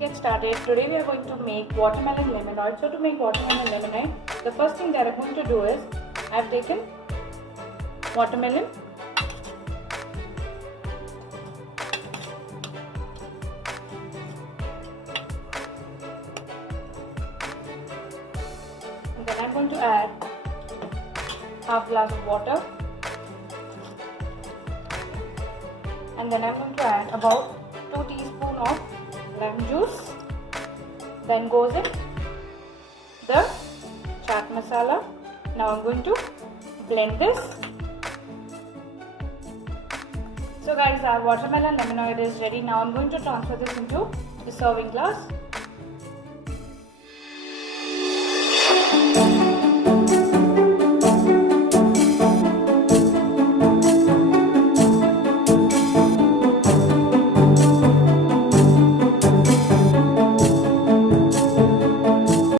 get started. Today we are going to make watermelon lemonade. So to make watermelon lemonade, the first thing that I'm going to do is I have taken watermelon, and then I'm going to add half glass of water, and then I'm going to add about 2 teaspoons of lemon juice. Then goes in the chaat masala. Now I'm going to blend this. So guys, our watermelon lemonade is ready. Now I'm going to transfer this into the serving glass.